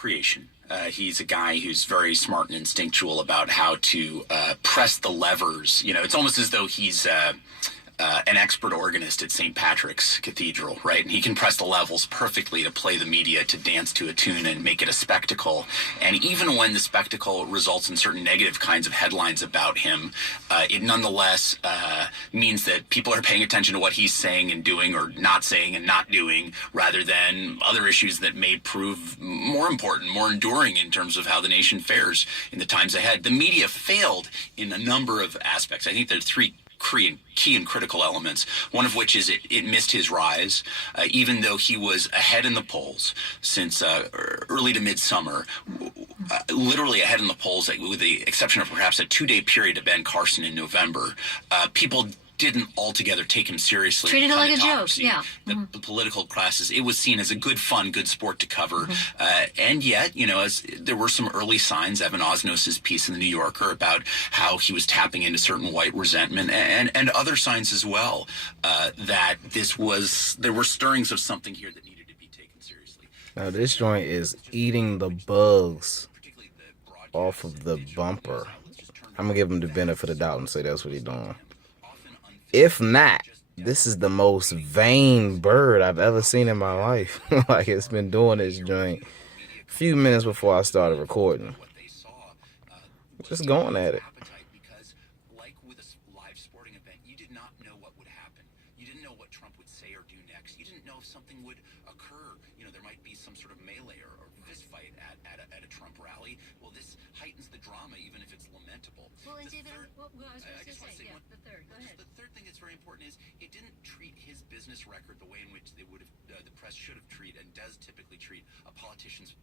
creation. He's a guy who's very smart and instinctual about how to press the levers. You know, it's almost as though he's an expert organist at St. Patrick's Cathedral, right? And he can press the levels perfectly to play the media to dance to a tune and make it a spectacle. And even when the spectacle results in certain negative kinds of headlines about him, it nonetheless means that people are paying attention to what he's saying and doing, or not saying and not doing, rather than other issues that may prove more important, more enduring in terms of how the nation fares in the times ahead. The media failed in a number of aspects. I think there are three key and critical elements, one of which is it missed his rise, even though he was ahead in the polls since early to midsummer, literally ahead in the polls, with the exception of perhaps a 2-day period of Ben Carson in November. People didn't altogether take him seriously. Treated it like a joke, yeah. The political classes, it was seen as a good fun, good sport to cover. And yet, you know, as there were some early signs, Evan Osnos' piece in the New Yorker about how he was tapping into certain white resentment, and other signs as well, that there were stirrings of something here that needed to be taken seriously. Now, this joint is eating the bugs off of the bumper. I'm going to give him the benefit of the doubt and say that's what he's doing. If not, this is the most vain bird I've ever seen in my life. Like, it's been doing this joint a few minutes before I started recording. Just going at it. Because, like with a live sporting event, you did not know what would happen. You didn't know what Trump would say or do next. You didn't know if something would occur. You know, there might be some sort of melee or fist fight at a Trump rally. Well, this heightens the drama, even if it's lamentable. Well, and David, I was going to say, yeah, the third. Go ahead. The third thing that's very important is it didn't treat his business record the way in which they would have, the press should have treated and does typically treat a politician's